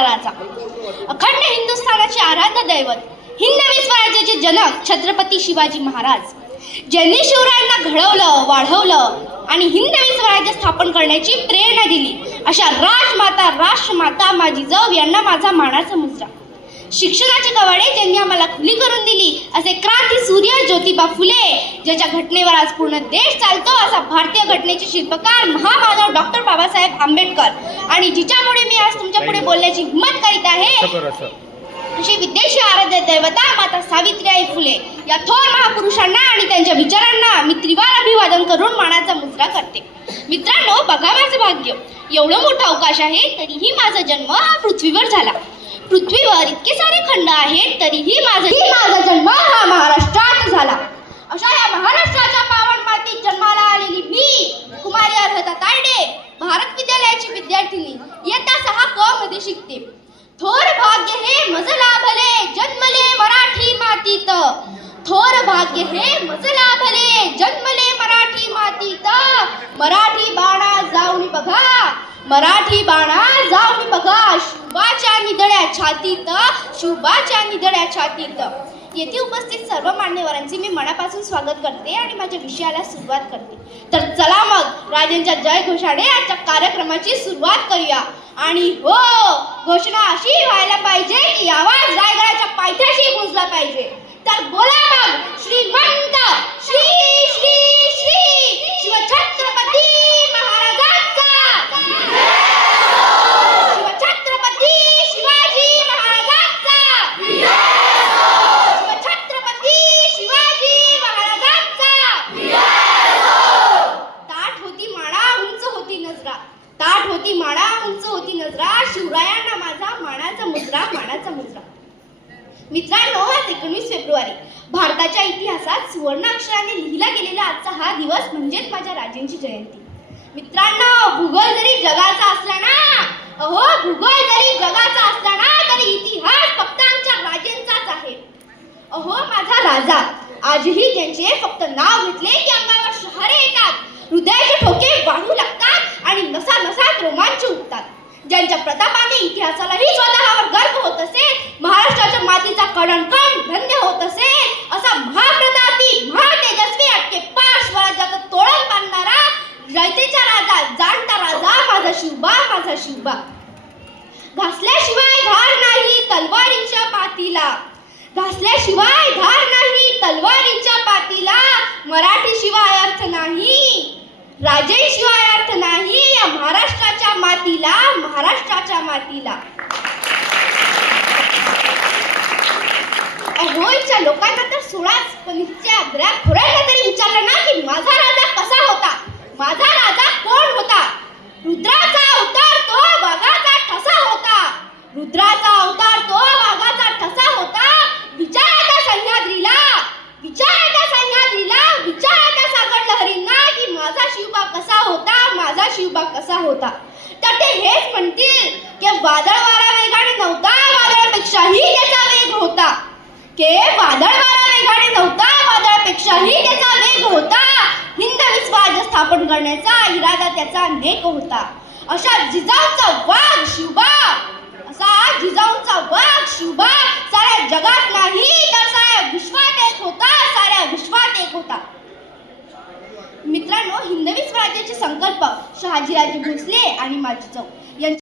राजा. अखंड हिंदुस्थानाचे आराध्य दैवत हिंदवी स्वराज्याचे जनक छत्रपती शिवाजी महाराज ज्यांनी शिवरायांना घडवलं वाढवलं आणि हिंदवी स्वराज्य स्थापन करण्याची प्रेरणा दिली अशा राजमाता राष्ट्रमाता माझी जव यांना माझा मानाचा मुजरा शिक्षणाची कवाडे ज्यांनी आम्हाला खुली करून दिली असे क्रांती सूर्य ज्योतिबा फुले ज्याच्या घटनेवर आज पूर्ण देश चालतो असा भारतीय घटनेचे शिल्पकार महामानव डॉक्टर बाबासाहेब आंबेडकर. आणि जिच्यामुळे पुढे बोलण्याची हिंमत करीत आहे. अशी विदेशी आराध्य दैवता माता सावित्रीबाई फुले या थोर महापुरुषांना आणि त्यांच्या विचारांना मी त्रिवार अभिवादन करून मानाचा मुजरा करते. मित्रांनो बघा माझं भाग्य. एवढं मोठं अवकाश आहे तरीही माझा जन्म हा पृथ्वीवर झाला. पृथ्वीवर इतके सारे खंड आहेत तरीही माझा माझा जन्म हा महाराष्ट्रात झाला. अशा या महाराष्ट्राच्या पावन मातीत जन्माला आलेली मी कुमारी अर्हता तायडे भारत विद्यालयाची विद्यार्थिनी इयत्ता सहा क मध्ये शिकते थोर भाग्य हे मज लाभले जन्मले मराठी मातीत थोर भाग्य हे मज लाभले जन्मले मराठी मातीत. मराठी बाणा जाऊन बघा. मराठी बाणा जाऊन बघा. शुभाच्या निदळ्या छातीत. शुभाच्या निदळ्या छातीत. येथे उपस्थित सर्व मान्यवरांचे मी मनापासून स्वागत करते आणि माझ्या विषयाला सुरुवात करते. तर चला मग राजांच्या जय घोषाने आजच्या कार्यक्रमाची सुरुवात करूया. आणि हो घोषणा अशी व्हायला पाहिजे की आवाज रायगडाच्या पायथ्याशी गुंजला पाहिजे. तर बोला मग श्रीमंत श्री श्री श्री शिवछत्रपती महाराजांचा. शिवछत्रपती शिवाजी महाराजांचा. शिवछत्रपती शिवाजी महाराजांचा. ताट होती माळा उंच होती नजरा. ताट होती माळा उंच होती नजरा. शिवरायांना माझा मानाचा मुजरा मानाचा मुजरा. मित्रांनो आज एकोणीस फेब्रुवारी. भारताच्या इतिहासात सुवर्ण अक्षराने लिहिला गेलेला आजचा हा दिवस म्हणजेच माझ्या राजेंची जयंती. मित्रांनो भूगोल जरी जगाचा असला ना अहो भूगोल जरी जगाचा असला ना तरी इतिहास फक्त आमच्या राजेंचाच आहे. अहो माझा राजा आजही ज्यांचे फक्त नाव घेतले की अंगावर शहरे येतात. हृदयाचे ठोके वाढू लागतात आणि नसा नसात रोमांच उठतात. ज्यांच्या प्रतापाने इतिहासालाही स्वतःवर गर्व होत असेल जातीचा मातीचा कणकण धन्य होत असे. असा महाप्रतापी महातेजस्वी आटके पाच स्वराज्याचा तोरण बांधणारा रयतेचा राजा जाणता राजा माझा शिवबा माझा शिवबा. घासल्याशिवाय धार नाही तलवारीच्या पातीला. घासल्याशिवाय धार नाही तलवारीच्या पातीला. मराठी शिवाय अर्थ नाही. राजे शिवाय अर्थ नाही या महाराष्ट्राच्या मातीला महाराष्ट्राच्या मातीला. लोकांचा लोकांना तर सुळाच पणीच्या अग्र्या खोऱ्याला तरी विचारलं ना की माझा राजा कसा होता? माझा राजा कोण होता? रुद्राचा अवतार तो वाघाचा ठसा होता. रुद्राचा अवतार तो वाघाचा ठसा होता. विचाराचा सह्याद्रीला विचाराचा सह्याद्रीला विचाराचा सागर लहरींना की माझा शिवबा कसा होता? माझा शिवबा कसा होता? तर ते हेच म्हणतील की वादळ वारा वेगाने नव्हता वादळापेक्षाही त्याचा वेग होता. के वादळ वारा वेगाने नव्हता वादळापेक्षाही त्याचा वेग होता. हिंद विश्वास स्थापन करण्याचा इरादा त्याचा नेक होता. अशा जिजाऊचा वाघ शिवबा असा जिजाऊचा वाघ शिवबा साऱ्या जगात नाही तर साऱ्या विश्वात एक होता साऱ्या विश्वात एक होता. मित्रांनो हिंदवी स्वराज्याचे संकल्प शहाजीराजे भोसले आणि माझी चौक.